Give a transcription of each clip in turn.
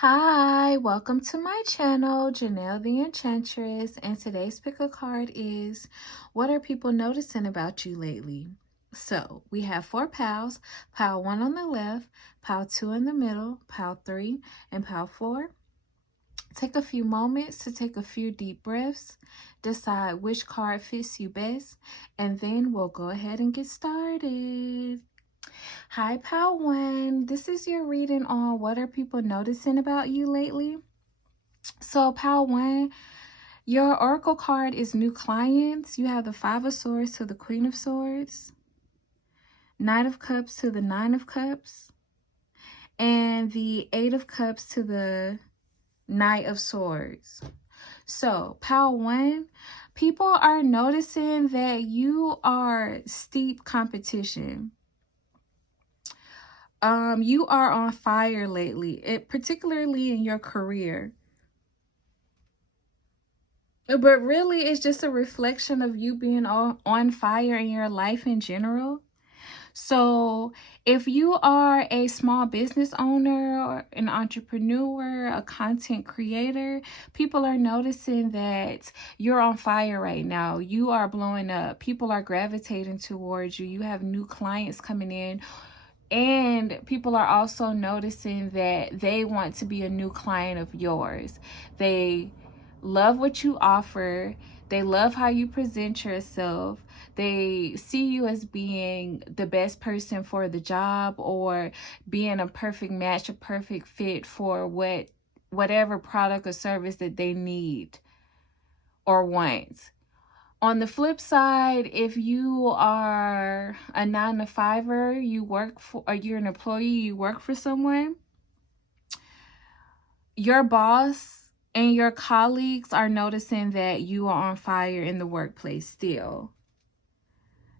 Hi, welcome to my channel, Janelle the Enchantress, and today's pick a card is, what are people noticing about you lately? So, we have four piles, pile 1 on the left, pile 2 in the middle, pile 3, and pile 4. Take a few moments to take a few deep breaths, decide which card fits you best, and then we'll go ahead and get started. Hi, Pal One. This is your reading on what are people noticing about you lately. So, Pal One, your oracle card is new clients. You have the Five of Swords to the Queen of Swords, Knight of Cups to the Nine of Cups, and the Eight of Cups to the Knight of Swords. So, Pal One, people are noticing that you are steep competition. You are on fire lately, particularly in your career. But really, it's just a reflection of you being on fire in your life in general. So if you are a small business owner or an entrepreneur, a content creator, people are noticing that you're on fire right now. You are blowing up. People are gravitating towards you. You have new clients coming in. And people are also noticing that they want to be a new client of yours. They love what you offer. They love how you present yourself. They see you as being the best person for the job or being a perfect match, a perfect fit for whatever product or service that they need or want. On the flip side, if you are a 9-to-5er, you work for, or you're an employee, you work for someone, your boss and your colleagues are noticing that you are on fire in the workplace still.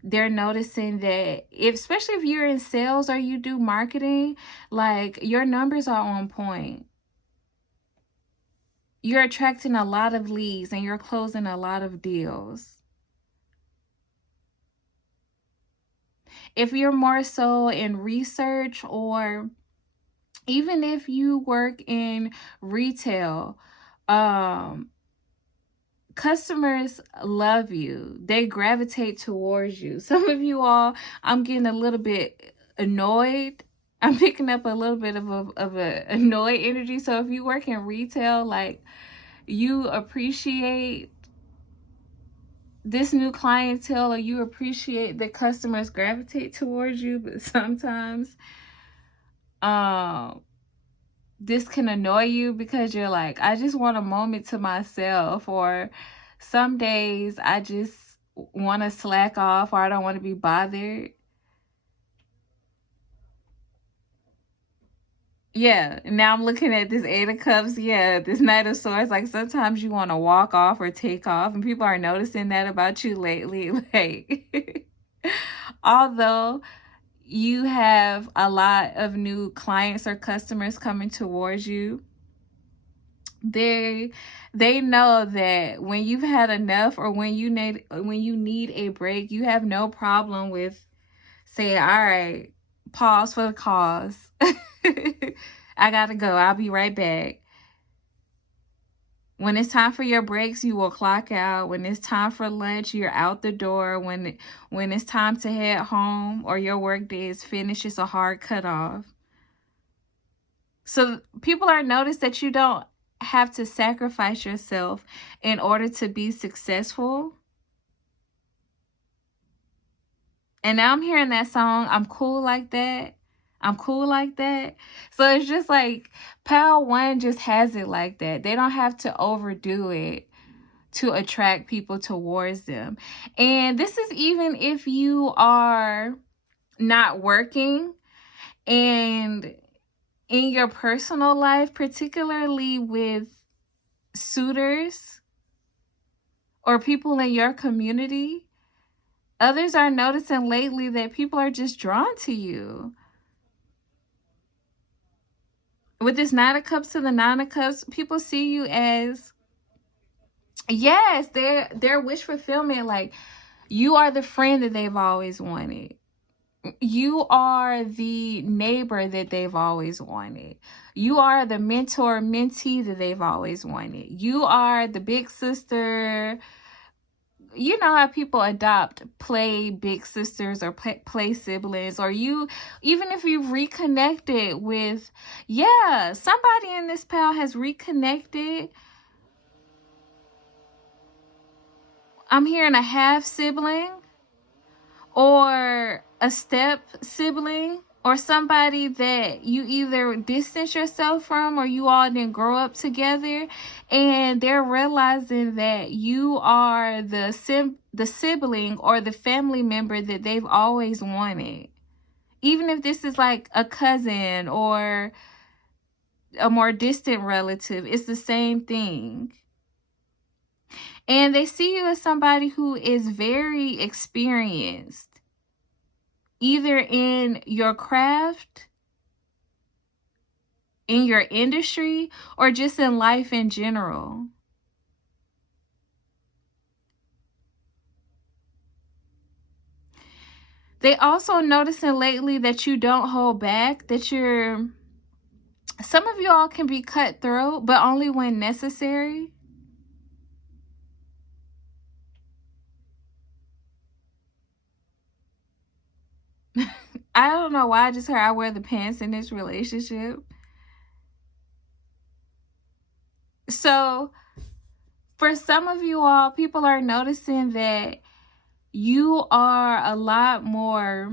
They're noticing that, especially if you're in sales or you do marketing, like your numbers are on point. You're attracting a lot of leads and you're closing a lot of deals. If you're more so in research, or even if you work in retail, customers love you. They gravitate towards you. Some of you all, I'm getting a little bit annoyed. I'm picking up a little bit of a annoyed energy. So if you work in retail, like, you appreciate this new clientele, or you appreciate that customers gravitate towards you, but sometimes this can annoy you because you're like, I just want a moment to myself, or some days I just want to slack off, or I don't want to be bothered. Yeah, now I'm looking at this Eight of Cups. Yeah, this Knight of Swords. Like, sometimes you want to walk off or take off, and people are noticing that about you lately. Like, although you have a lot of new clients or customers coming towards you, they know that when you've had enough, or when you need a break, you have no problem with saying, all right, pause for the cause. I gotta go. I'll be right back. When it's time for your breaks, you will clock out. When it's time for lunch, you're out the door. When it's time to head home, or your work day is finished, it's a hard cutoff. So people are noticed that you don't have to sacrifice yourself in order to be successful. And now I'm hearing that song, I'm cool like that. I'm cool like that. So it's just like, Pal One just has it like that. They don't have to overdo it to attract people towards them. And this is even if you are not working, and in your personal life, particularly with suitors or people in your community, others are noticing lately that people are just drawn to you. With this Nine of Cups to the Nine of Cups, people see you as, yes, their wish fulfillment. Like, you are the friend that they've always wanted. You are the neighbor that they've always wanted. You are the mentor mentee that they've always wanted. You are the big sister. You know how people adopt play big sisters or play siblings, or you, even if you've reconnected with, yeah, somebody in this pal has reconnected. I'm hearing a half sibling or a step sibling or somebody that you either distance yourself from or you all didn't grow up together, and they're realizing that you are the sibling or the family member that they've always wanted. Even if this is like a cousin or a more distant relative, it's the same thing. And they see you as somebody who is very experienced, either in your craft, in your industry, or just in life in general. They also noticing lately that you don't hold back, that some of you all can be cutthroat, but only when necessary. I don't know why I just heard I wear the pants in this relationship. So for some of you all, people are noticing that you are a lot more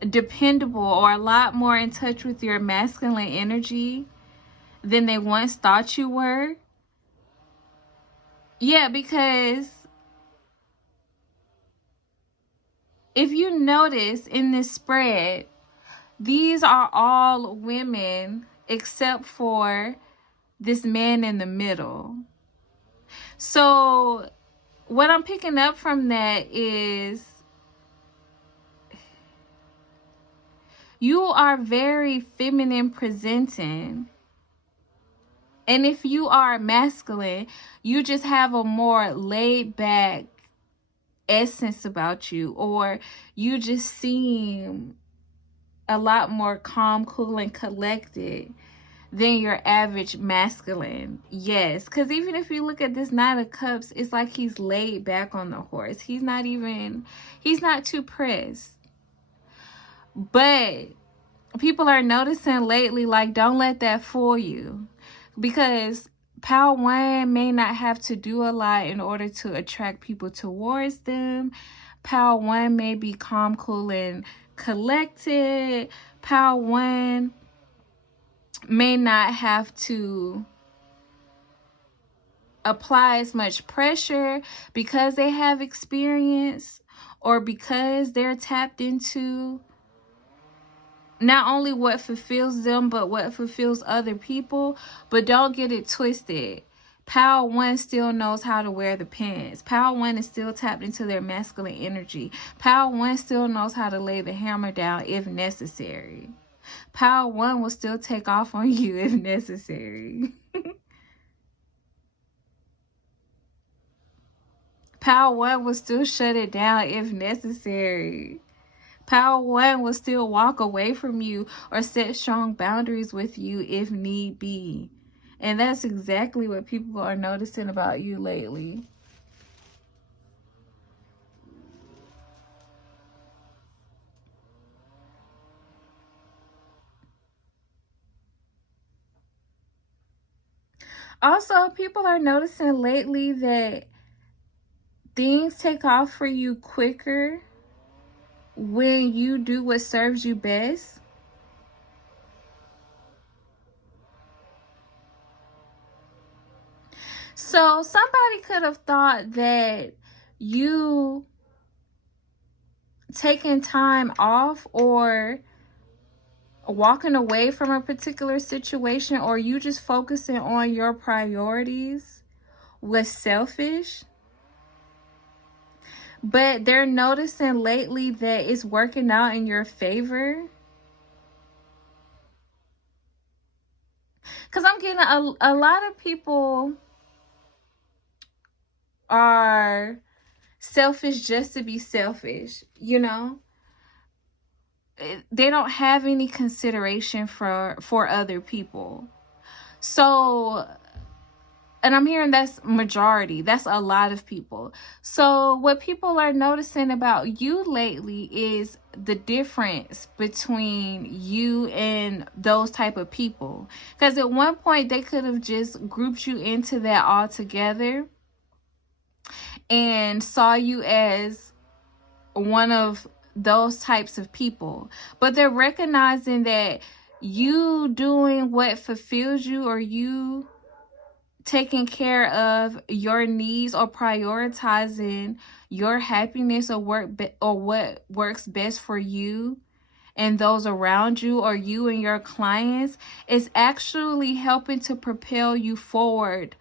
dependable or a lot more in touch with your masculine energy than they once thought you were. Yeah, because if you notice in this spread, these are all women except for this man in the middle. So what I'm picking up from that is you are very feminine presenting. And if you are masculine, you just have a more laid back essence about you, or you just seem a lot more calm, cool, and collected than your average masculine. Yes, because even if you look at this Knight of Cups, it's like he's laid back on the horse. He's not too pressed. But people are noticing lately, like, don't let that fool you, because Pal One may not have to do a lot in order to attract people towards them. Pal One may be calm, cool, and collected. Pal One may not have to apply as much pressure because they have experience, or because they're tapped into not only what fulfills them, but what fulfills other people. But don't get it twisted. Pal One still knows how to wear the pants. Pal One is still tapped into their masculine energy. Pal One still knows how to lay the hammer down if necessary. Pal One will still take off on you if necessary. Pal One will still shut it down if necessary. Pal One will still walk away from you or set strong boundaries with you if need be. And that's exactly what people are noticing about you lately. Also, people are noticing lately that things take off for you quicker when you do what serves you best. So somebody could have thought that you taking time off or walking away from a particular situation, or you just focusing on your priorities, was selfish. But they're noticing lately that it's working out in your favor. Because I'm getting a lot of people are selfish just to be selfish, you know? they don't have any consideration for other people. So, and I'm hearing that's majority. That's a lot of people. So what people are noticing about you lately is the difference between you and those type of people. Because at one point they could have just grouped you into that altogether and saw you as one of those types of people. But they're recognizing that you doing what fulfills you, or you taking care of your needs, or prioritizing your happiness, or what works best for you and those around you, or you and your clients, is actually helping to propel you forward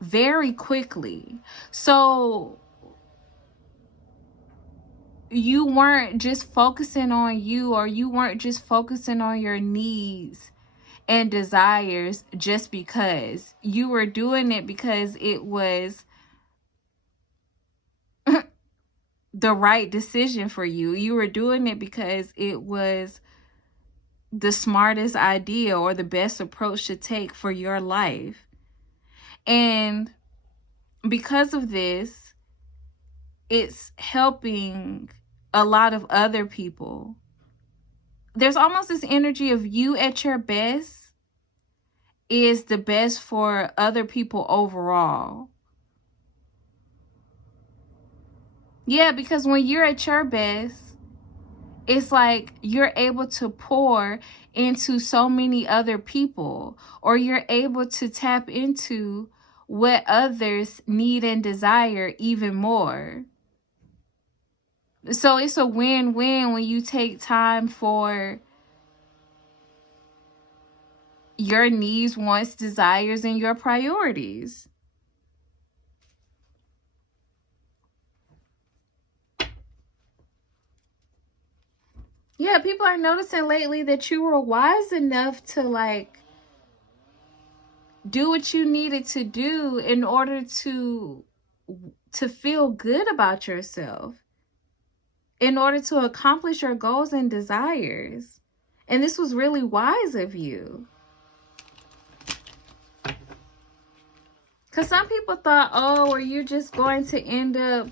very quickly. So you weren't just focusing on you, or you weren't just focusing on your needs and desires just because. You were doing it because it was the right decision for you. You were doing it because it was the smartest idea or the best approach to take for your life. And because of this, it's helping a lot of other people. There's almost this energy of you at your best is the best for other people overall. Yeah, because when you're at your best, it's like you're able to pour into so many other people, or you're able to tap into what others need and desire even more. So it's a win-win when you take time for your needs, wants, desires, and your priorities. Yeah, people are noticing lately that you were wise enough to do what you needed to do in order to feel good about yourself, in order to accomplish your goals and desires. And this was really wise of you. Because some people thought, oh, are you just going to end up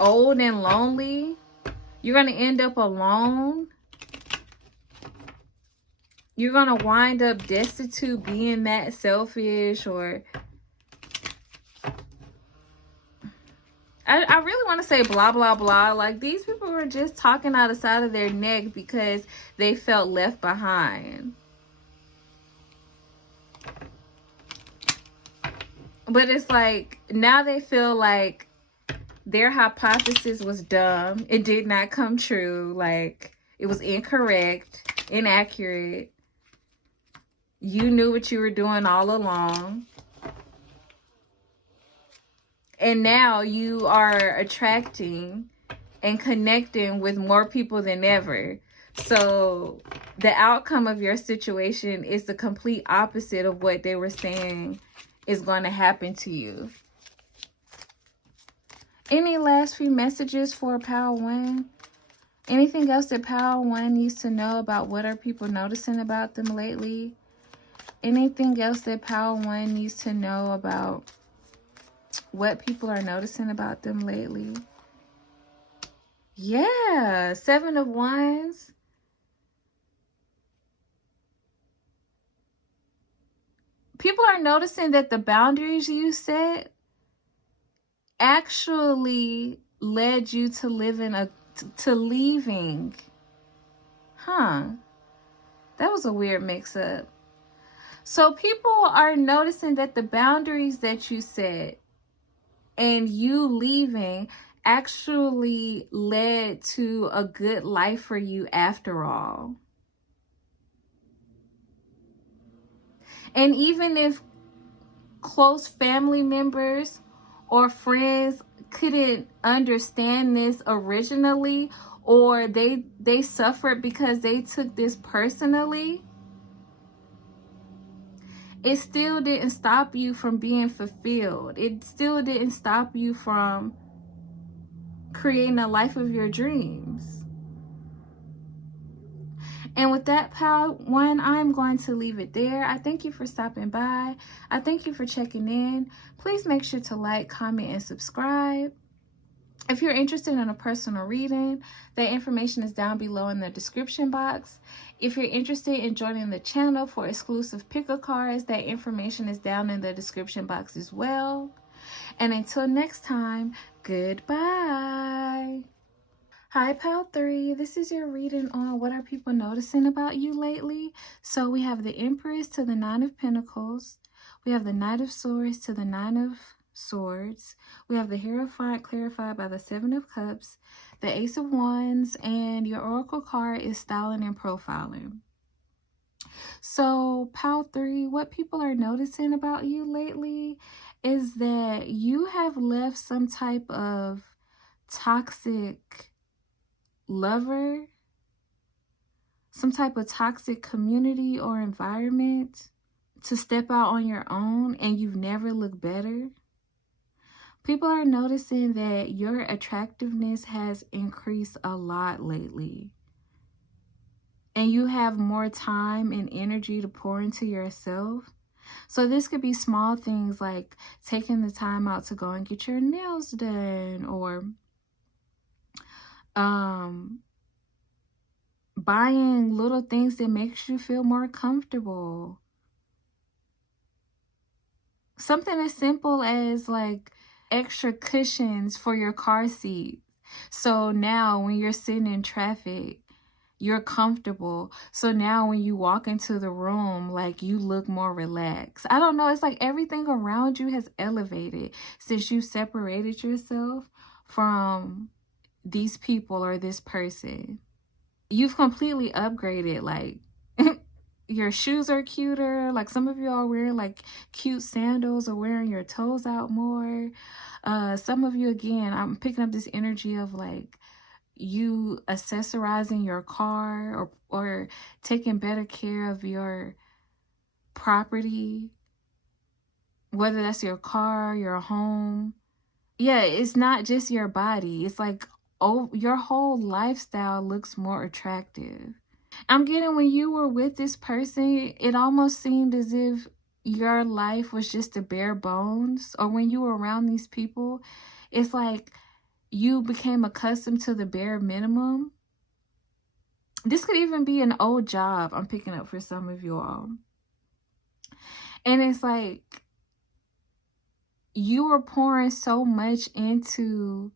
old and lonely? You're going to end up alone? You're going to wind up destitute, being that selfish, or I really want to say blah, blah, blah. Like, these people were just talking out the side of their neck because they felt left behind. But it's like, now they feel like their hypothesis was dumb. It did not come true. Like, it was incorrect, inaccurate. You knew what you were doing all along. And now you are attracting and connecting with more people than ever. So the outcome of your situation is the complete opposite of what they were saying is going to happen to you. Any last few messages for Power One? Anything else that Power One needs to know about what are people noticing about them lately? Anything else that Power One needs to know about what people are noticing about them lately? Yeah, 7 of Wands. People are noticing that the boundaries you set actually led you to leaving. That was a weird mix-up. So people are noticing that the boundaries that you set and you leaving actually led to a good life for you after all. And even if close family members or friends couldn't understand this originally, or they suffered because they took this personally, it still didn't stop you from being fulfilled. It still didn't stop you from creating a life of your dreams. And with that, pile one, I'm going to leave it there. I thank you for stopping by. I thank you for checking in. Please make sure to like, comment, and subscribe. If you're interested in a personal reading, that information is down below in the description box. If you're interested in joining the channel for exclusive pick-a cards, that information is down in the description box as well. And until next time, goodbye. Hi, Pal 3. This is your reading on what are people noticing about you lately. So we have the Empress to the Nine of Pentacles. We have the Knight of Swords to the Nine of Swords. We have the Hierophant clarified by the Seven of Cups, the Ace of Wands, and your Oracle card is Styling and Profiling. So, Pal 3, what people are noticing about you lately is that you have left some type of toxic lover, some type of toxic community or environment to step out on your own, and you've never looked better. People are noticing that your attractiveness has increased a lot lately, and you have more time and energy to pour into yourself. So this could be small things like taking the time out to go and get your nails done, or buying little things that makes you feel more comfortable. Something as simple as like extra cushions for your car seat. So now when you're sitting in traffic, you're comfortable. So now when you walk into the room, like you look more relaxed. I don't know. It's like everything around you has elevated since you separated yourself from these people or this person. You've completely upgraded. Like your shoes are cuter. Like some of you are wearing like cute sandals or wearing your toes out more. Some of you, again, I'm picking up this energy of like you accessorizing your car, or taking better care of your property, whether that's your car, your home. Yeah, it's not just your body. It's like, oh, your whole lifestyle looks more attractive. I'm getting when you were with this person, it almost seemed as if your life was just the bare bones. Or when you were around these people, it's like you became accustomed to the bare minimum. This could even be an old job I'm picking up for some of you all. And it's like you were pouring so much into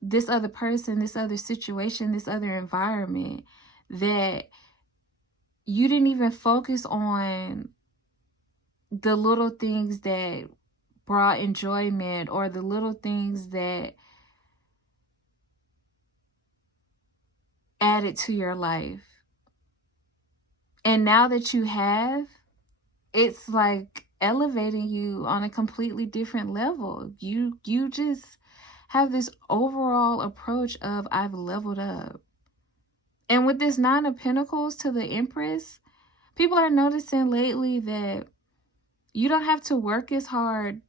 this other person, this other situation, this other environment, that you didn't even focus on the little things that brought enjoyment, or the little things that added to your life. And now that you have, it's like elevating you on a completely different level. You just have this overall approach of, I've leveled up. And with this Nine of Pentacles to the Empress, people are noticing lately that you don't have to work as hard.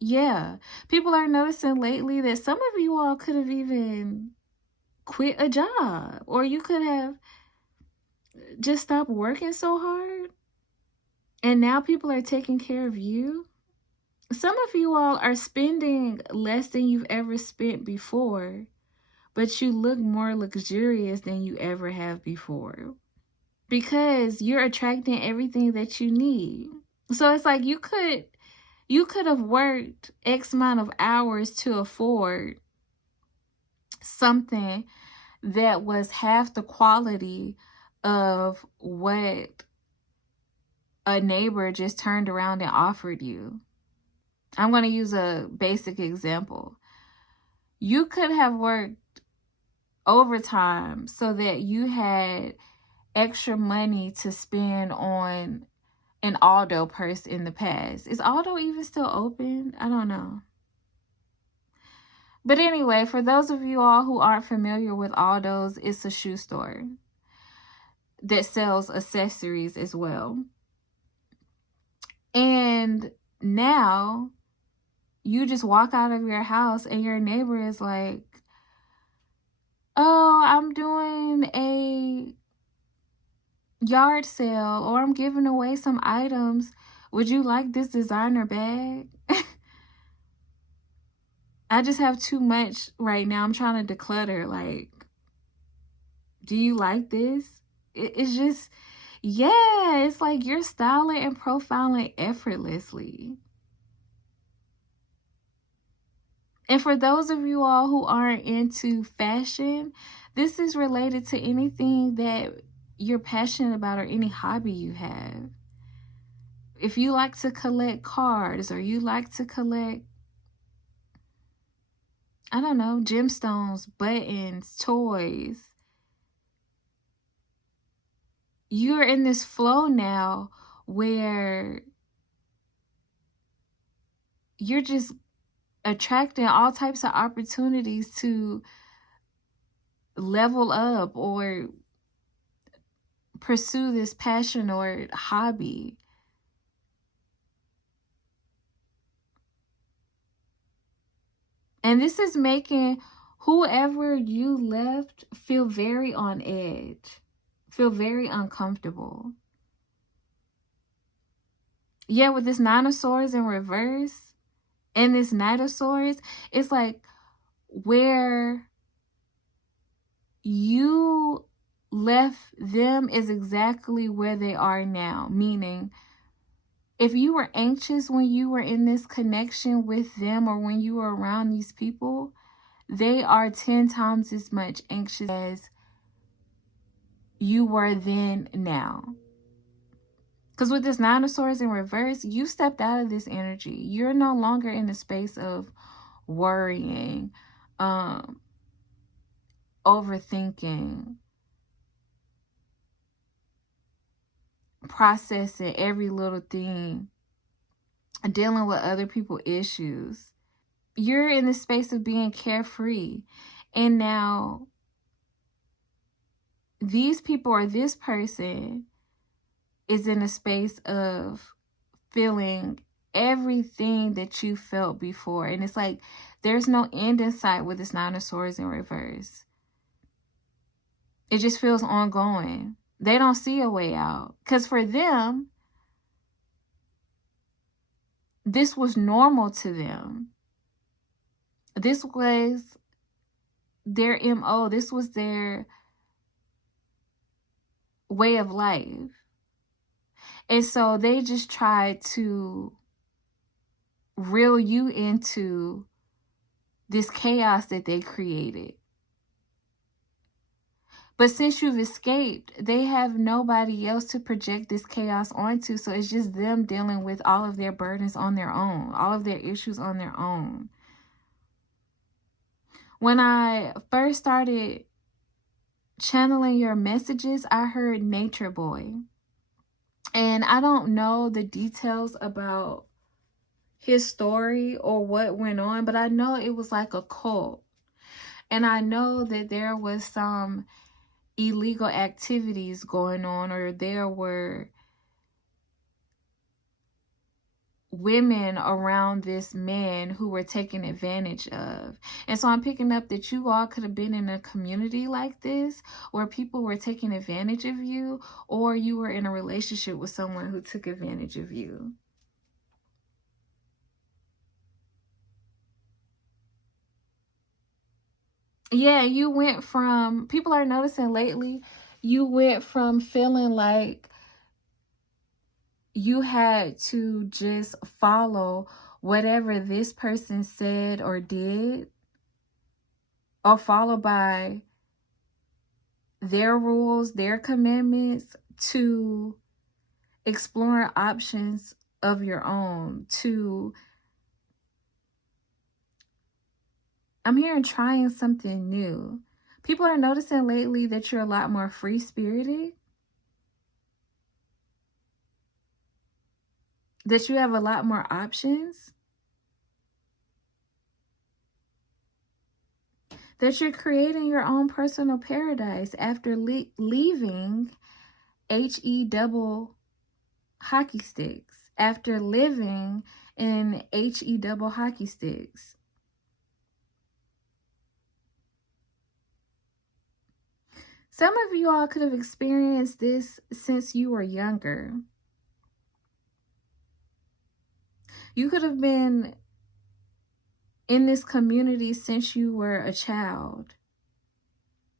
Yeah, people are noticing lately that some of you all could have even quit a job, or you could have just stopped working so hard, and now people are taking care of you. Some of you all are spending less than you've ever spent before, but you look more luxurious than you ever have before, because you're attracting everything that you need. So it's like you could have worked X amount of hours to afford something that was half the quality of what a neighbor just turned around and offered you. I'm going to use a basic example. You could have worked overtime so that you had extra money to spend on an Aldo purse in the past. Is Aldo even still open? I don't know. But anyway, for those of you all who aren't familiar with Aldo's, it's a shoe store that sells accessories as well. And now you just walk out of your house and your neighbor is like, oh, I'm doing a yard sale, or I'm giving away some items. Would you like this designer bag? I just have too much right now. I'm trying to declutter. Like, do you like this? It's just, yeah, it's like you're styling and profiling effortlessly. And for those of you all who aren't into fashion, this is related to anything that you're passionate about or any hobby you have. If you like to collect cards, or you like to collect, I don't know, gemstones, buttons, toys, you're in this flow now where you're just attracting all types of opportunities to level up or pursue this passion or hobby. And this is making whoever you left feel very on edge, feel very uncomfortable. Yeah, with this Nine of Swords in reverse and this Knight of Swords, it's like where you left them is exactly where they are now. Meaning, if you were anxious when you were in this connection with them or when you were around these people, they are 10 times as much anxious as you were then now. Because with this Nine of Swords in reverse, you stepped out of this energy. You're no longer in the space of worrying, overthinking, processing every little thing, dealing with other people's issues. You're in the space of being carefree. And now these people or this person is in a space of feeling everything that you felt before. And it's like there's no end in sight with this Nine of Swords in reverse. It just feels ongoing. They don't see a way out. Because for them, this was normal to them. This was their MO. This was their way of life. And so they just tried to reel you into this chaos that they created. But since you've escaped, they have nobody else to project this chaos onto. So it's just them dealing with all of their burdens on their own, all of their issues on their own. When I first started channeling your messages, I heard Nature Boy. And I don't know the details about his story or what went on, but I know it was like a cult. And I know that there was some illegal activities going on, or there were women around this man who were taken advantage of. And so I'm picking up that you all could have been in a community like this where people were taking advantage of you, or you were in a relationship with someone who took advantage of you. Yeah, you went from, people are noticing lately, you went from feeling like you had to just follow whatever this person said or did, or follow by their rules, their commandments, to exploring options of your own, to, I'm hearing trying something new. People are noticing lately that you're a lot more free-spirited, that you have a lot more options, that you're creating your own personal paradise after leaving HE double hockey sticks, after living in HE double hockey sticks. Some of you all could have experienced this since you were younger. You could have been in this community since you were a child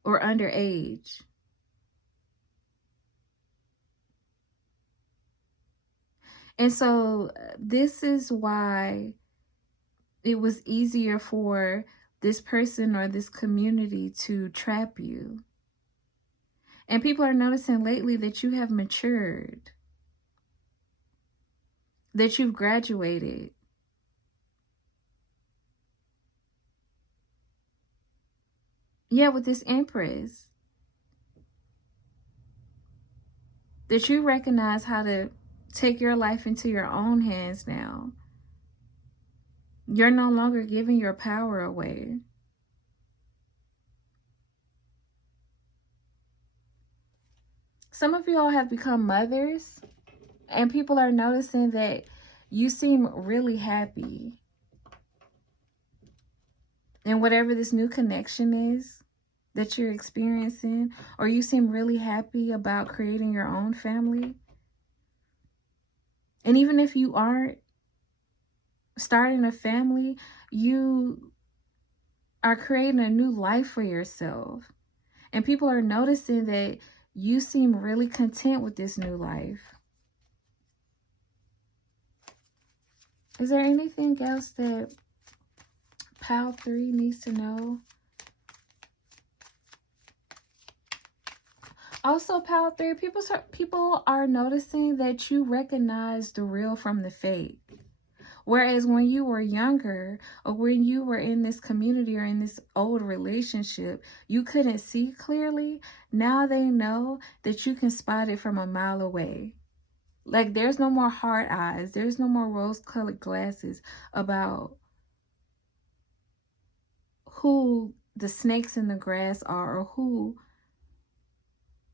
or underage. And so this is why it was easier for this person or this community to trap you. And people are noticing lately that you have matured, that you've graduated. Yeah, with this Empress. That you recognize how to take your life into your own hands now. You're no longer giving your power away. Some of you all have become mothers, and people are noticing that you seem really happy in whatever this new connection is that you're experiencing, or you seem really happy about creating your own family. And even if you aren't starting a family, you are creating a new life for yourself. And people are noticing that you seem really content with this new life. Is there anything else that Pile 3 needs to know? Also, Pile 3, people are noticing that you recognize the real from the fake. Whereas when you were younger, or when you were in this community or in this old relationship, you couldn't see clearly. Now they know that you can spot it from a mile away. Like, there's no more hard eyes. There's no more rose-colored glasses about who the snakes in the grass are, or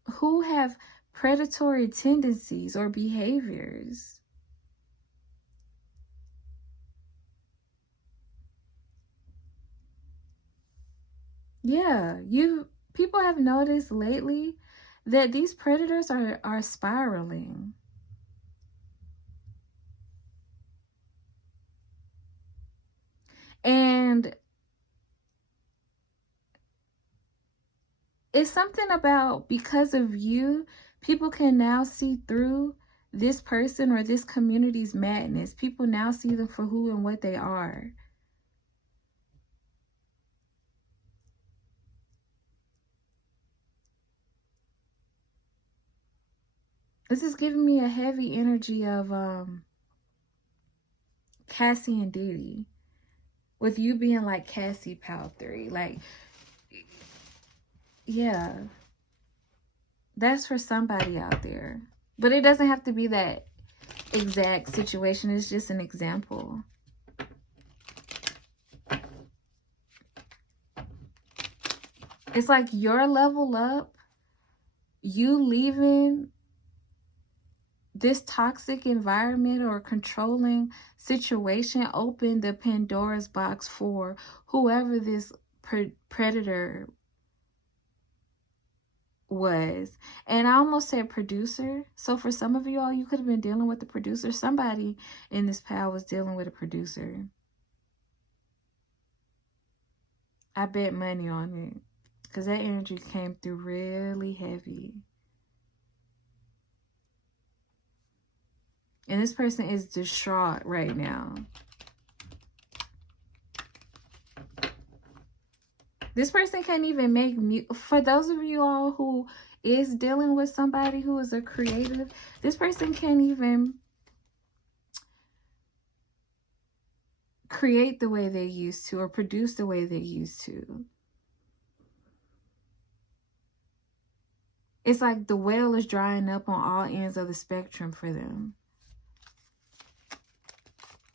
who have predatory tendencies or behaviors. Yeah, people have noticed lately that these predators are spiraling. And it's something about, because of you, people can now see through this person or this community's madness. People now see them for who and what they are. This is giving me a heavy energy of Cassie and Diddy. With you being like Cassie, Pal 3. Like, yeah. That's for somebody out there. But it doesn't have to be that exact situation. It's just an example. It's like your level up, you leaving this toxic environment or controlling situation opened the Pandora's box for whoever this predator was. And I almost said producer. So for some of you all, you could have been dealing with the producer. Somebody in this pile was dealing with a producer. I bet money on it, because that energy came through really heavy. And this person is distraught right now. This person can't even make music. For those of you all who is dealing with somebody who is a creative, this person can't even create the way they used to or produce the way they used to. It's like the well is drying up on all ends of the spectrum for them.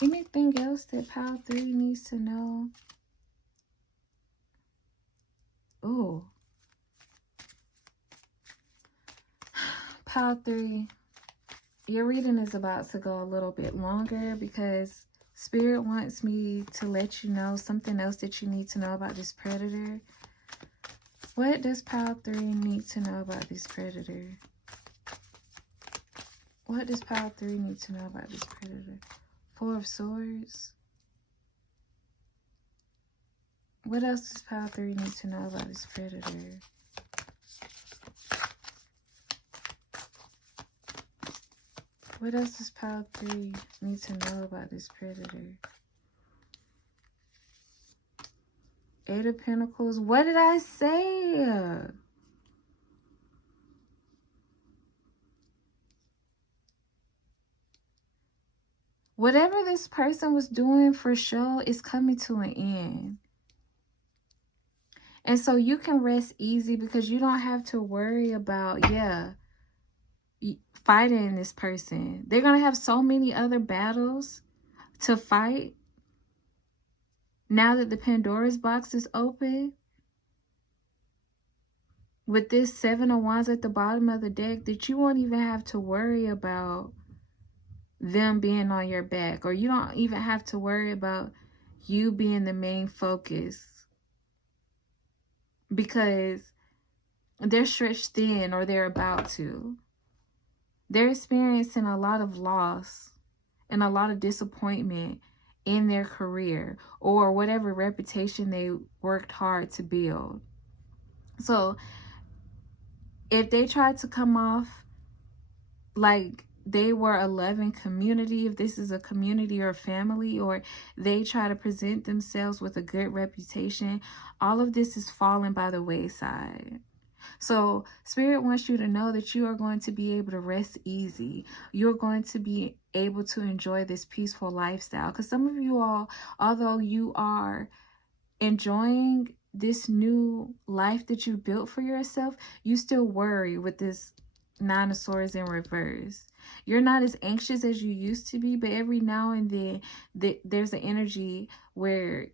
Anything else that Pile 3 needs to know? Ooh. Pile 3, your reading is about to go a little bit longer because Spirit wants me to let you know something else that you need to know about this predator. What does pile 3 need to know about this predator? What does pile 3 need to know about this predator? 4 of Swords. What else does pile 3 need to know about this predator? What else does pile 3 need to know about this predator? 8 of Pentacles. What did I say? Whatever this person was doing for sure is coming to an end. And so you can rest easy because you don't have to worry about, fighting this person. They're going to have so many other battles to fight now that the Pandora's box is open. With this 7 of Wands at the bottom of the deck, that you won't even have to worry about them being on your back, or you don't even have to worry about you being the main focus, because they're stretched thin, or they're about to. They're experiencing a lot of loss and a lot of disappointment in their career or whatever reputation they worked hard to build. So if they tried to come off like they were a loving community, if this is a community or family, or they try to present themselves with a good reputation, all of this is falling by the wayside. So Spirit wants you to know that you are going to be able to rest easy. You're going to be able to enjoy this peaceful lifestyle. Because some of you all, although you are enjoying this new life that you built for yourself, you still worry with this 9 of Swords in reverse. You're not as anxious as you used to be, but every now and then there's an energy where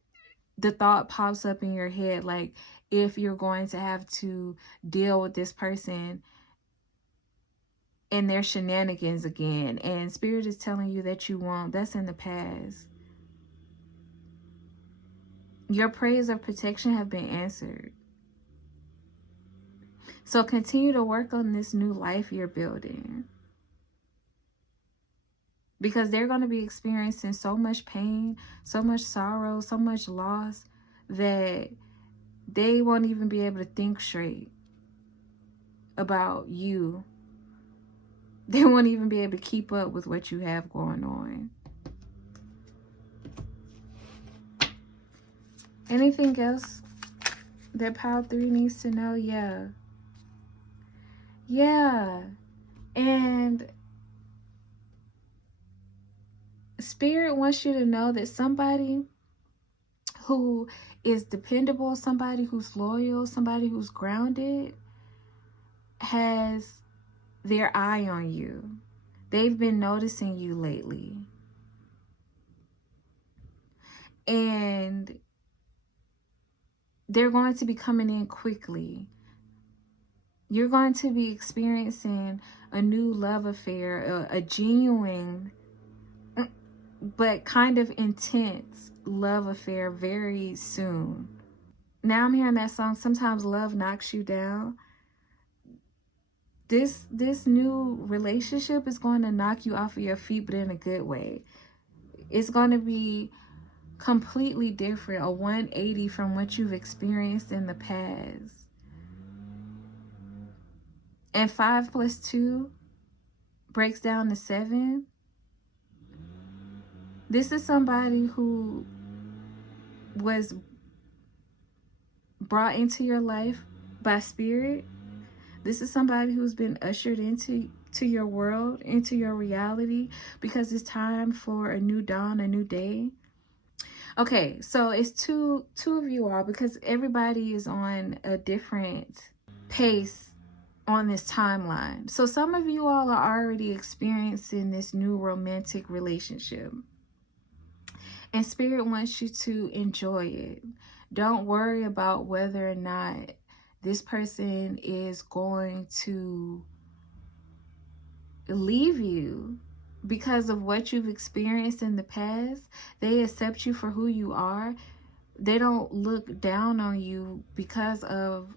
the thought pops up in your head, like if you're going to have to deal with this person and their shenanigans again. And Spirit is telling you that you won't. That's in the past. Your prayers of protection have been answered. So continue to work on this new life you're building, because they're going to be experiencing so much pain, so much sorrow, so much loss that they won't even be able to think straight about you. They won't even be able to keep up with what you have going on. Anything else that pile 3 needs to know? Yeah. And Spirit wants you to know that somebody who is dependable, somebody who's loyal, somebody who's grounded, has their eye on you. They've been noticing you lately. And they're going to be coming in quickly. You're going to be experiencing a new love affair, a genuine but kind of intense love affair very soon. Now I'm hearing that song, Sometimes Love Knocks You Down. This new relationship is going to knock you off of your feet, but in a good way. It's going to be completely different, a 180 from what you've experienced in the past. And 5 plus 2 breaks down to 7. This is somebody who was brought into your life by Spirit. This is somebody who's been ushered into your world, into your reality, because it's time for a new dawn, a new day. Okay, so it's two of you all, because everybody is on a different pace on this timeline. So some of you all are already experiencing this new romantic relationship, and Spirit wants you to enjoy it. Don't worry about whether or not this person is going to leave you because of what you've experienced in the past. They accept you for who you are. They don't look down on you because of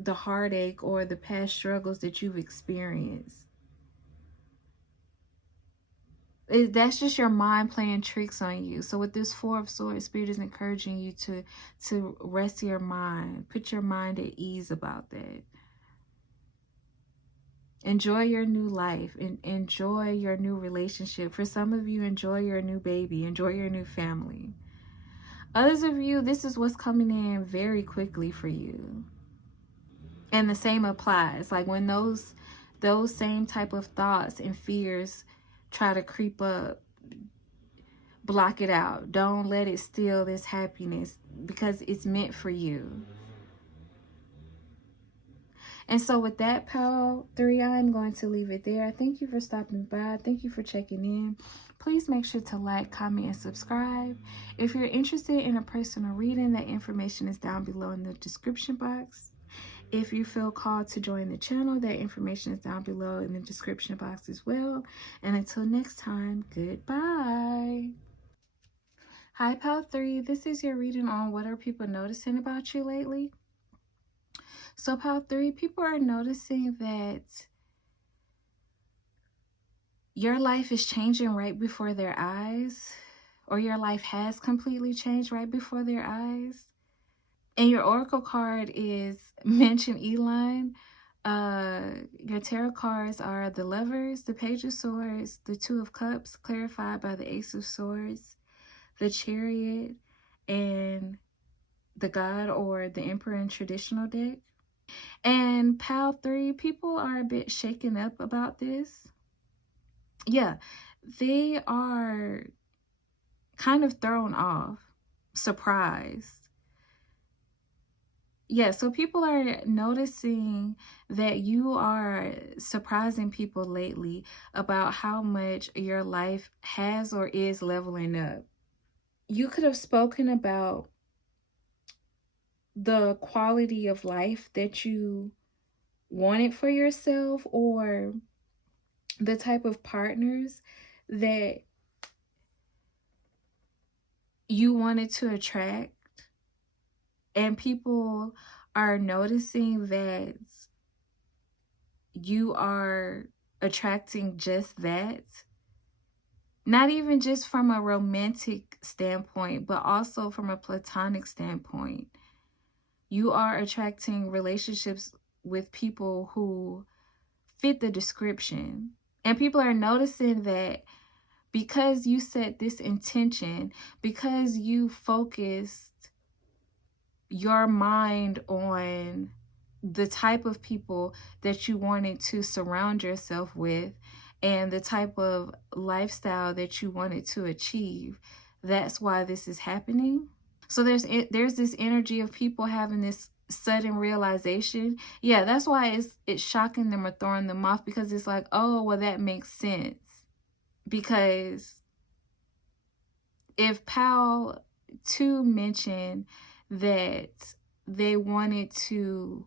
the heartache or the past struggles that you've experienced. That's just your mind playing tricks on you. So with this Four of Swords, Spirit is encouraging you to rest your mind. Put your mind at ease about that. Enjoy your new life and enjoy your new relationship. For some of you, enjoy your new baby. Enjoy your new family. Others of you, this is what's coming in very quickly for you. And the same applies. Like when those same type of thoughts and fears try to creep up, block it out. Don't let it steal this happiness, because it's meant for you. And so with that, Pal 3, I'm going to leave it there. Thank you for stopping by. Thank you for checking in. Please make sure to like, comment, and subscribe. If you're interested in a personal reading, that information is down below in the description box. If you feel called to join the channel, that information is down below in the description box as well. And until next time, goodbye. Hi, Pal 3. This is your reading on what are people noticing about you lately. So, Pal 3, people are noticing that your life is changing right before their eyes, or your life has completely changed right before their eyes. And your oracle card is mention Elon. Your tarot cards are the Lovers, the Page of Swords, the Two of Cups, clarified by the Ace of Swords, the Chariot, and the God or the Emperor in traditional deck. And Pal 3, people are a bit shaken up about this. Yeah, they are kind of thrown off, surprised. Yeah, so people are noticing that you are surprising people lately about how much your life has or is leveling up. You could have spoken about the quality of life that you wanted for yourself, or the type of partners that you wanted to attract. And people are noticing that you are attracting just that. Not even just from a romantic standpoint, but also from a platonic standpoint. You are attracting relationships with people who fit the description. And people are noticing that because you set this intention, because you focused your mind on the type of people that you wanted to surround yourself with and the type of lifestyle that you wanted to achieve, that's why this is happening. So there's this energy of people having this sudden realization. Yeah, that's why it's shocking them or throwing them off, because it's like, oh, well, that makes sense. Because if Pal 2 mentioned that they wanted to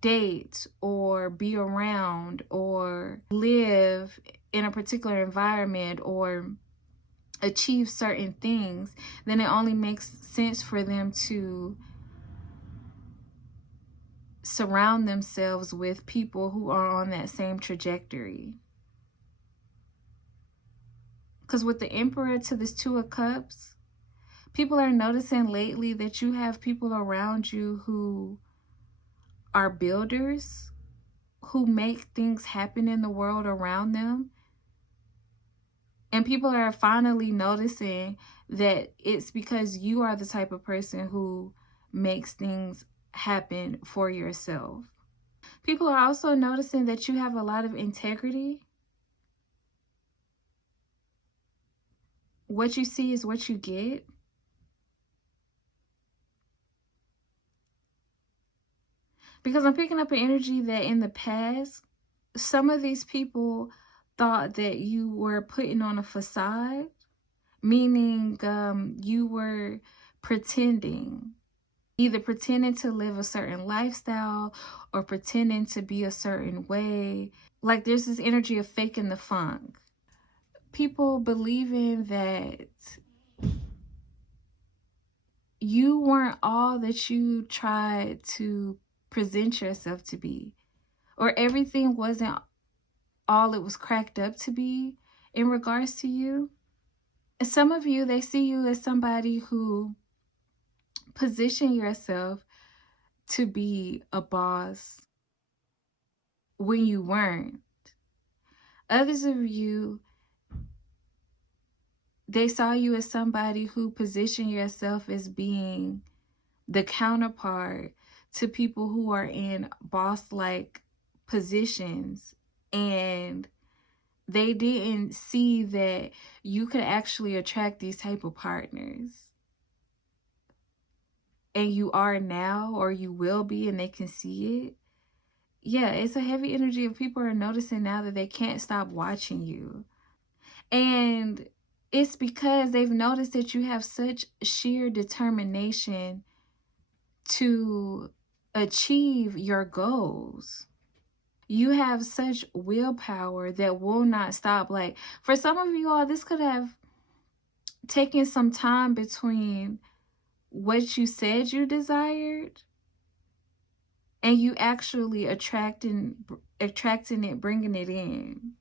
date or be around or live in a particular environment or achieve certain things, then it only makes sense for them to surround themselves with people who are on that same trajectory. Because with the Emperor to this Two of Cups, people are noticing lately that you have people around you who are builders, who make things happen in the world around them. And people are finally noticing that it's because you are the type of person who makes things happen for yourself. People are also noticing that you have a lot of integrity. What you see is what you get. Because I'm picking up an energy that in the past, some of these people thought that you were putting on a facade, meaning you were pretending, either pretending to live a certain lifestyle or pretending to be a certain way. Like there's this energy of faking the funk. People believing that you weren't all that you tried to present yourself to be, or everything wasn't all it was cracked up to be in regards to you. Some of you, they see you as somebody who position yourself to be a boss when you weren't. Others of you, they saw you as somebody who positioned yourself as being the counterpart to people who are in boss-like positions, and they didn't see that you could actually attract these type of partners. And you are now, or you will be, and they can see it. Yeah, it's a heavy energy of people are noticing now that they can't stop watching you. And it's because they've noticed that you have such sheer determination to achieve your goals. You have such willpower that will not stop. Like, for some of you all, this could have taken some time between what you said you desired and you actually attracting it, bringing it in.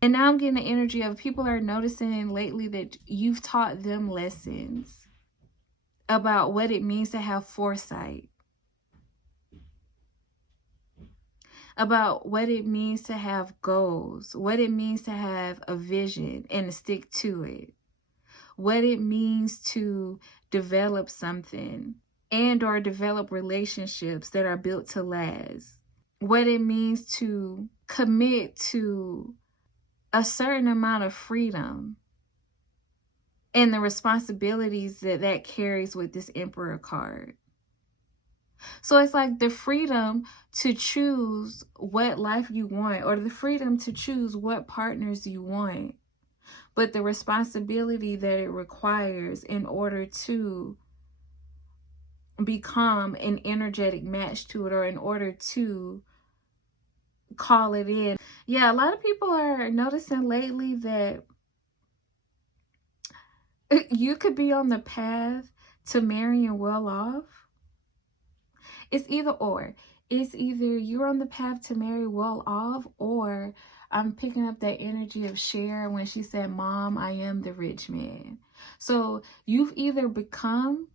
And now I'm getting the energy of people are noticing lately that you've taught them lessons about what it means to have foresight, about what it means to have goals, what it means to have a vision and to stick to it, what it means to develop something and or develop relationships that are built to last, what it means to commit to a certain amount of freedom and the responsibilities that that carries with this Emperor card. So it's like the freedom to choose what life you want, or the freedom to choose what partners you want, but the responsibility that it requires in order to become an energetic match to it, or in order to call it in. Yeah, a lot of people are noticing lately that you could be on the path to marrying well off. It's either or. It's either you're on the path to marry well off, or I'm picking up that energy of Cher when she said, "Mom, I am the rich man." So you've either become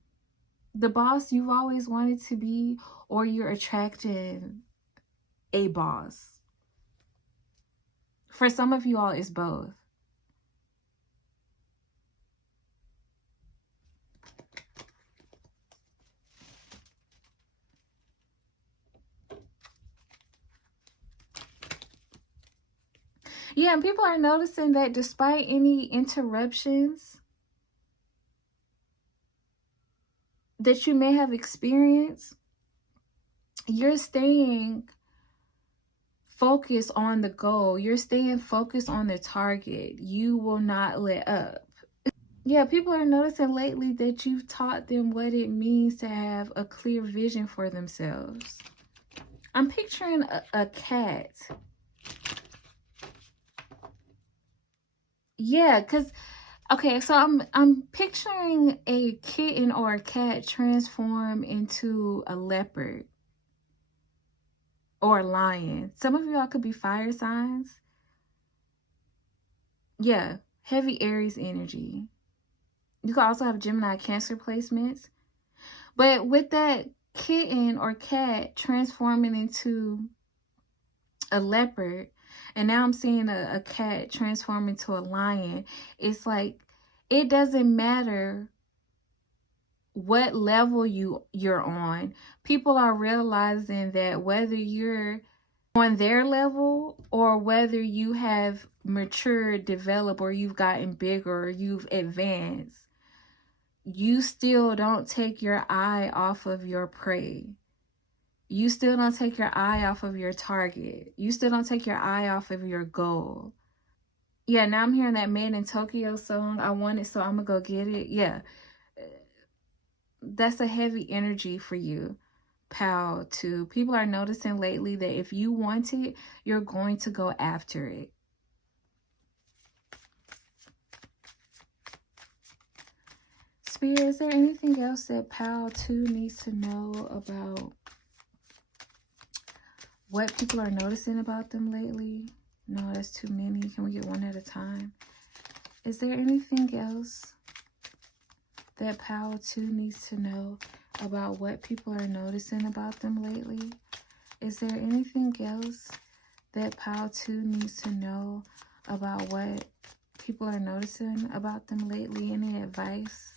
the boss you've always wanted to be, or you're attracting a boss. For some of you all, it's both. Yeah, and people are noticing that despite any interruptions that you may have experienced, you're staying focused on the goal. You're staying focused on the target. You will not let up. Yeah, people are noticing lately that you've taught them what it means to have a clear vision for themselves. I'm picturing a cat. Yeah, because okay, so I'm picturing a kitten or a cat transform into a leopard or a lion. Some of y'all could be fire signs. Yeah, heavy Aries energy. You could also have Gemini Cancer placements. But with that kitten or cat transforming into a leopard, and now I'm seeing a cat transform into a lion, it's like it doesn't matter what level you're on. People are realizing that whether you're on their level or whether you have matured, developed, or you've gotten bigger, or you've advanced, you still don't take your eye off of your prey. You still don't take your eye off of your target. You still don't take your eye off of your goal. Yeah, now I'm hearing that Made in Tokyo song. I want it, so I'm gonna go get it. Yeah, that's a heavy energy for you, pal, too. People are noticing lately that if you want it, you're going to go after it. Spirit, is there anything else that Pal 2 needs to know about what people are noticing about them lately? No, that's too many. Can we get one at a time? Is there anything else that Pal 2 needs to know about what people are noticing about them lately? Is there anything else that Pal 2 needs to know about what people are noticing about them lately? Any advice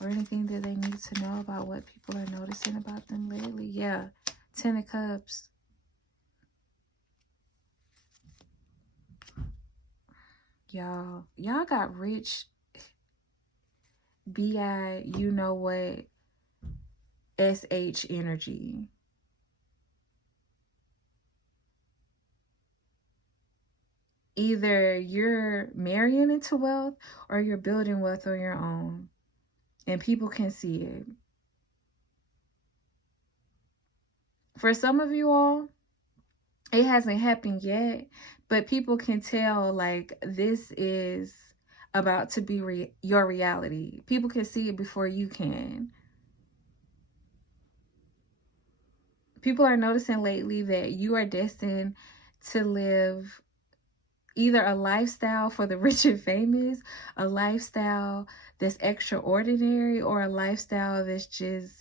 or anything that they need to know about what people are noticing about them lately? Yeah, 10 of Cups. Y'all got rich B.I. you know what SH energy. Either you're marrying into wealth or you're building wealth on your own. And people can see it. For some of you all, it hasn't happened yet, but people can tell like this is about to be your reality. People can see it before you can. People are noticing lately that you are destined to live either a lifestyle for the rich and famous, a lifestyle that's extraordinary, or a lifestyle that's just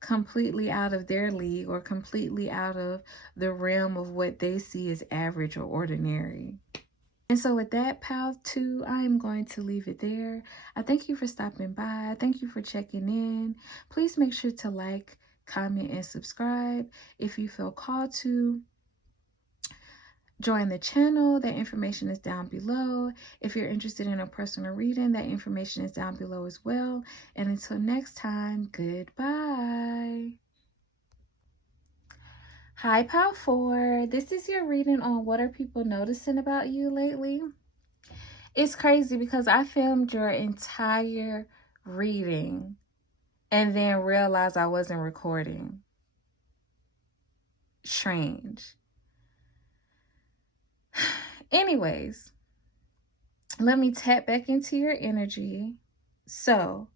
completely out of their league or completely out of the realm of what they see as average or ordinary. And so with that, Pal 2, I am going to leave it there. I thank you for stopping by. Thank you for checking in. Please make sure to like, comment, and subscribe. If you feel called to join the channel, that information is down below. If you're interested in a personal reading, that information is down below as well. And until next time, goodbye. Hi, Pal 4. This is your reading on what are people noticing about you lately. It's crazy because I filmed your entire reading and then realized I wasn't recording. Strange. Anyways, let me tap back into your energy. So,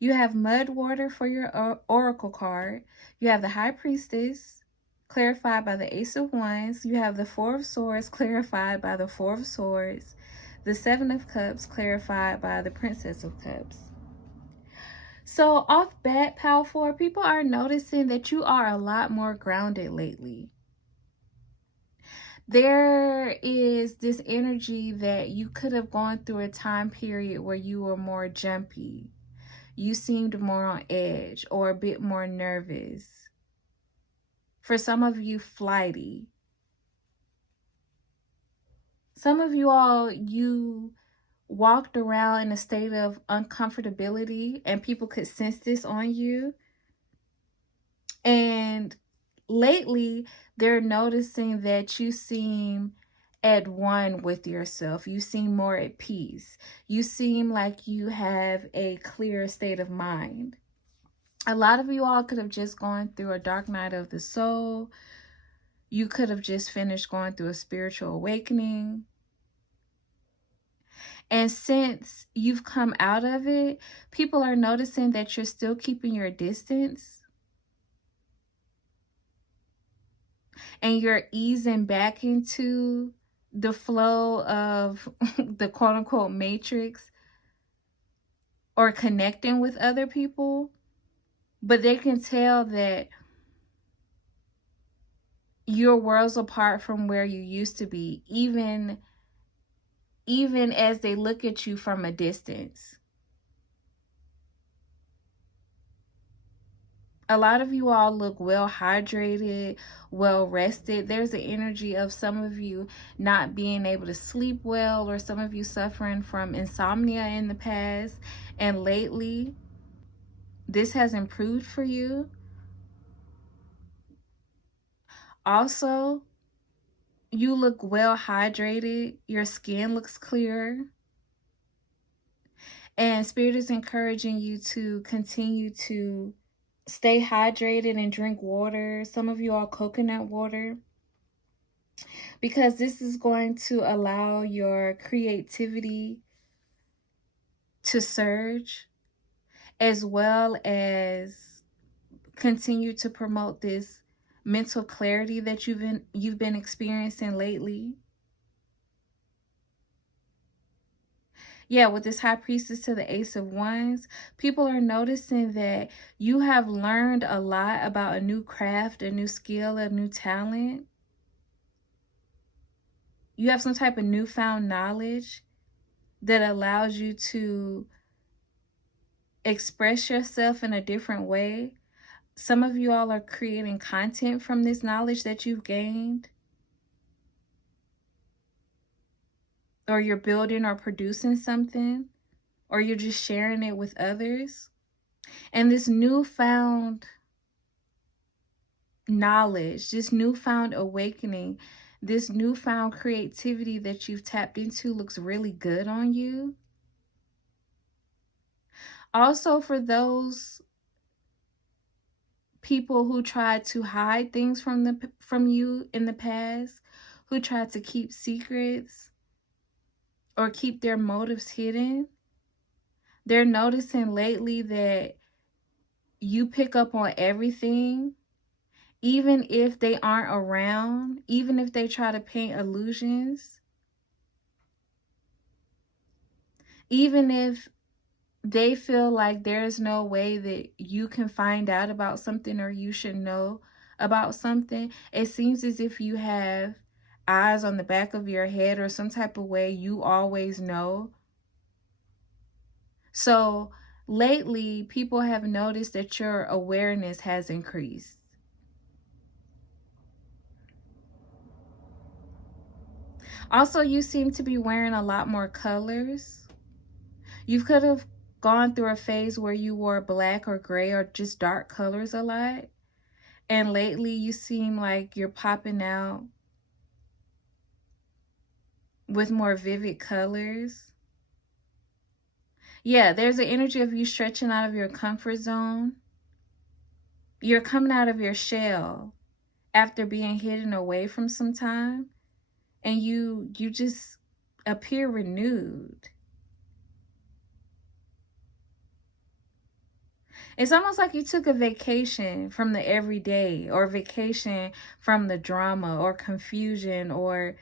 you have Mud Water for your Oracle card. You have the High Priestess, clarified by the Ace of Wands. You have the Four of Swords, clarified by the Four of Swords. The Seven of Cups, clarified by the Princess of Cups. So, off bat, Pal 4, people are noticing that you are a lot more grounded lately. There is this energy that you could have gone through a time period where you were more jumpy. You seemed more on edge or a bit more nervous. For some of you, flighty. Some of you all, you walked around in a state of uncomfortability and people could sense this on you. And lately, they're noticing that you seem at one with yourself. You seem more at peace. You seem like you have a clear state of mind. A lot of you all could have just gone through a dark night of the soul. You could have just finished going through a spiritual awakening. And since you've come out of it, people are noticing that you're still keeping your distance. And you're easing back into the flow of the quote-unquote matrix or connecting with other people. But they can tell that you're worlds apart from where you used to be, even as they look at you from a distance. A lot of you all look well hydrated, well rested. There's an energy of some of you not being able to sleep well, or some of you suffering from insomnia in the past. And lately, this has improved for you. Also, you look well hydrated. Your skin looks clear. And Spirit is encouraging you to continue to stay hydrated and drink water. Some of you all coconut water, because this is going to allow your creativity to surge. as well as continue to promote this mental clarity that you've been experiencing lately. Yeah, with this high priestess to the ace of wands, people are noticing that you have learned a lot about a new craft, a new skill, a new talent. You have some type of newfound knowledge that allows you to express yourself in a different way. Some of you all are creating content from this knowledge that you've gained, or you're building or producing something, or you're just sharing it with others. And this newfound knowledge, this newfound awakening, this newfound creativity that you've tapped into looks really good on you. Also, for those people who tried to hide things from you in the past, who tried to keep secrets or keep their motives hidden, they're noticing lately that you pick up on everything, even if they aren't around, even if they try to paint illusions, even if they feel like there's no way that you can find out about something or you should know about something. It seems as if you have eyes on the back of your head, or some type of way you always know. So lately, people have noticed that your awareness has increased. Also, you seem to be wearing a lot more colors. You could have gone through a phase where you wore black or gray or just dark colors a lot. And lately you seem like you're popping out with more vivid colors. Yeah, there's an energy of you stretching out of your comfort zone. You're coming out of your shell after being hidden away from some time. And you just appear renewed. It's almost like you took a vacation from the everyday, or vacation from the drama or confusion or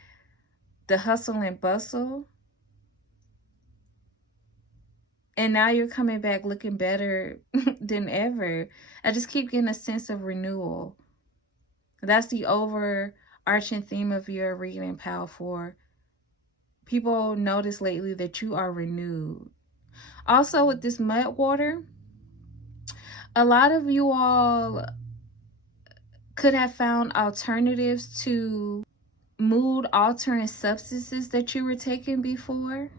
the hustle and bustle. And now you're coming back looking better than ever. I just keep getting a sense of renewal. That's the overarching theme of your reading, pal. For people notice lately that you are renewed. Also, with this mud water, a lot of you all could have found alternatives to mood altering substances that you were taking before.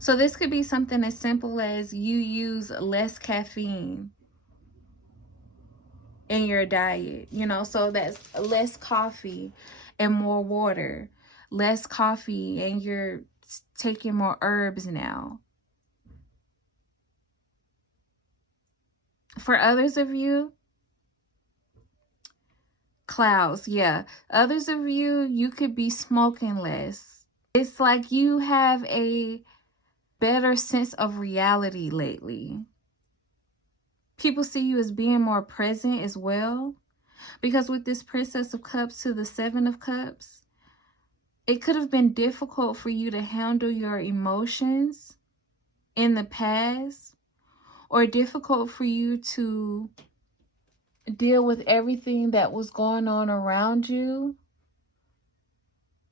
So this could be something as simple as you use less caffeine in your diet, so that's less coffee and more water, less coffee, and you're taking more herbs now. For others of you, clouds, yeah. Others of you, you could be smoking less. It's like you have a better sense of reality lately. People see you as being more present as well, because with this Princess of Cups to the Seven of Cups, it could have been difficult for you to handle your emotions in the past, or difficult for you to deal with everything that was going on around you,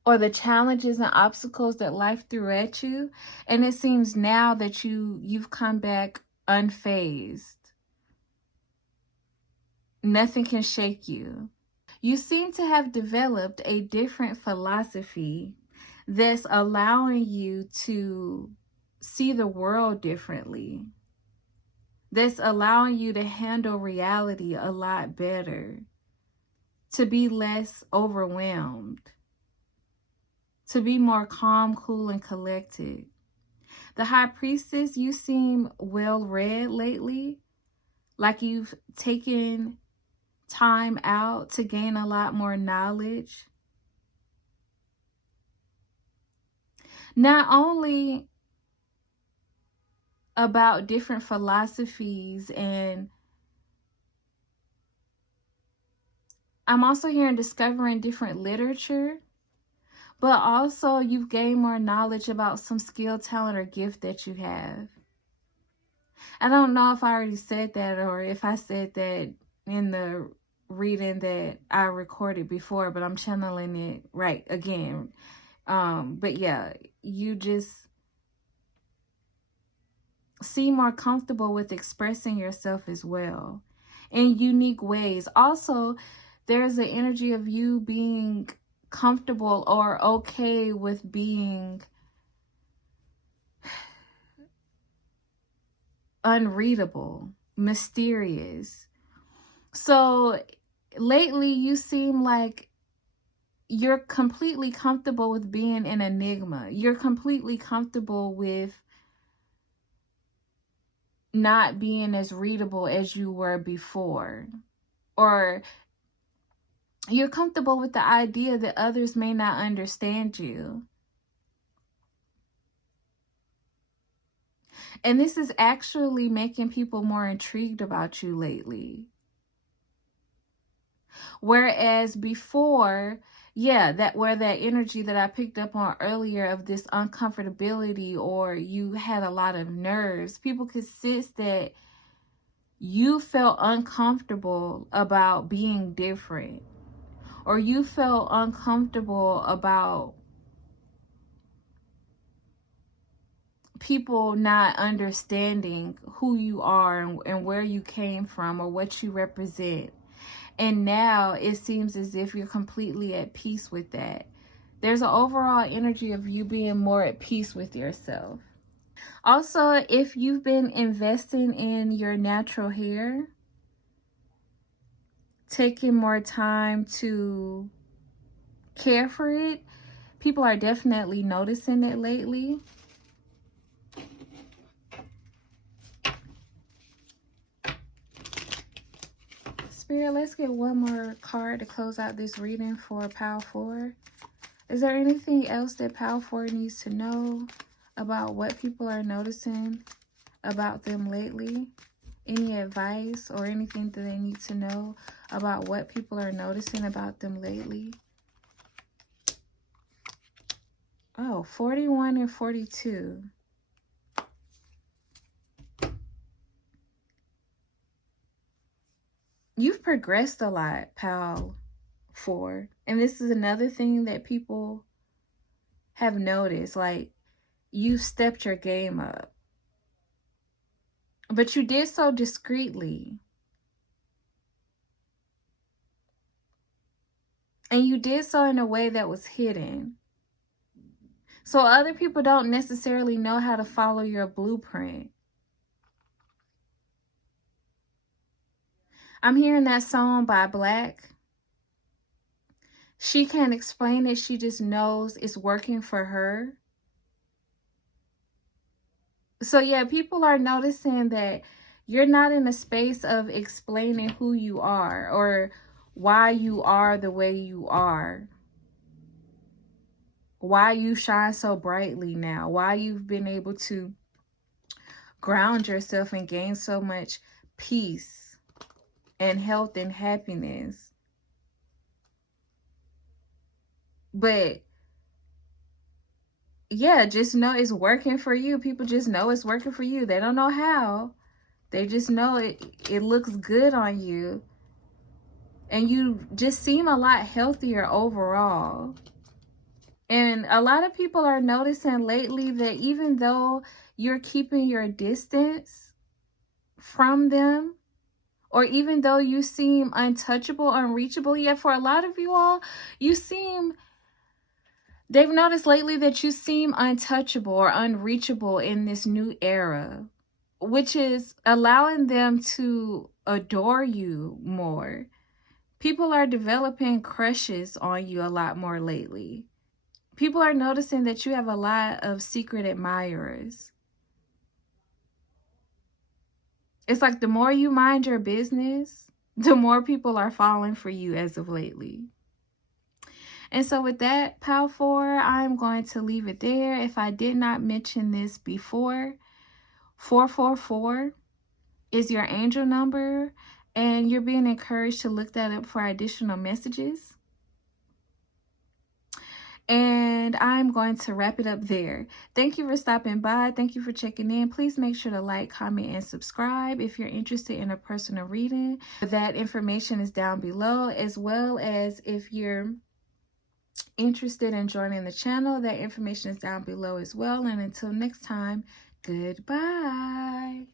or the challenges and obstacles that life threw at you. And it seems now that you've come back unfazed. Nothing can shake you. You seem to have developed a different philosophy that's allowing you to see the world differently, that's allowing you to handle reality a lot better, to be less overwhelmed, to be more calm, cool, and collected. The High Priestess, you seem well read lately, like you've taken time out to gain a lot more knowledge. Not only about different philosophies, and I'm also hearing discovering different literature, but also you've gained more knowledge about some skill, talent, or gift that you have. I don't know if I already said that or if I said that in the reading that I recorded before, but I'm channeling it right again. But yeah, you just seem more comfortable with expressing yourself as well in unique ways. Also, there's an energy of you being comfortable or okay with being unreadable, mysterious. So lately you seem like you're completely comfortable with being an enigma. You're completely comfortable with not being as readable as you were before. Or you're comfortable with the idea that others may not understand you. And this is actually making people more intrigued about you lately. Whereas before, yeah, that energy that I picked up on earlier of this uncomfortability, or you had a lot of nerves, people could sense that you felt uncomfortable about being different, or you felt uncomfortable about people not understanding who you are and where you came from or what you represent. And now it seems as if you're completely at peace with that. There's an overall energy of you being more at peace with yourself. Also, if you've been investing in your natural hair, taking more time to care for it, people are definitely noticing it lately. Spirit, let's get one more card to close out this reading for Pile 4. Is there anything else that Pile 4 needs to know about what people are noticing about them lately? Any advice or anything that they need to know about what people are noticing about them lately? Oh, 41 and 42. You've progressed a lot, Pile 4. And this is another thing that people have noticed. Like, you stepped your game up. But you did so discreetly. And you did so in a way that was hidden. So other people don't necessarily know how to follow your blueprint. I'm hearing that song by Black. She can't explain it. She just knows it's working for her. So yeah, people are noticing that you're not in a space of explaining who you are or why you are the way you are. Why you shine so brightly now. Why you've been able to ground yourself and gain so much peace and health and happiness. But yeah, just know it's working for you. People just know it's working for you. They don't know how. They just know it looks good on you. And you just seem a lot healthier overall. And a lot of people are noticing lately that even though you're keeping your distance from them, or even though you seem untouchable, unreachable, yet for a lot of you all, they've noticed lately that you seem untouchable or unreachable in this new era, which is allowing them to adore you more. People are developing crushes on you a lot more lately. People are noticing that you have a lot of secret admirers. It's like the more you mind your business, the more people are falling for you as of lately. And so with that, Pile 4, I'm going to leave it there. If I did not mention this before, 444 is your angel number, and you're being encouraged to look that up for additional messages. And I'm going to wrap it up there. Thank you for stopping by. Thank you for checking in. Please make sure to like, comment, and subscribe if you're interested in a personal reading. That information is down below, as well as if you're interested in joining the channel, that information is down below as well. And until next time, goodbye.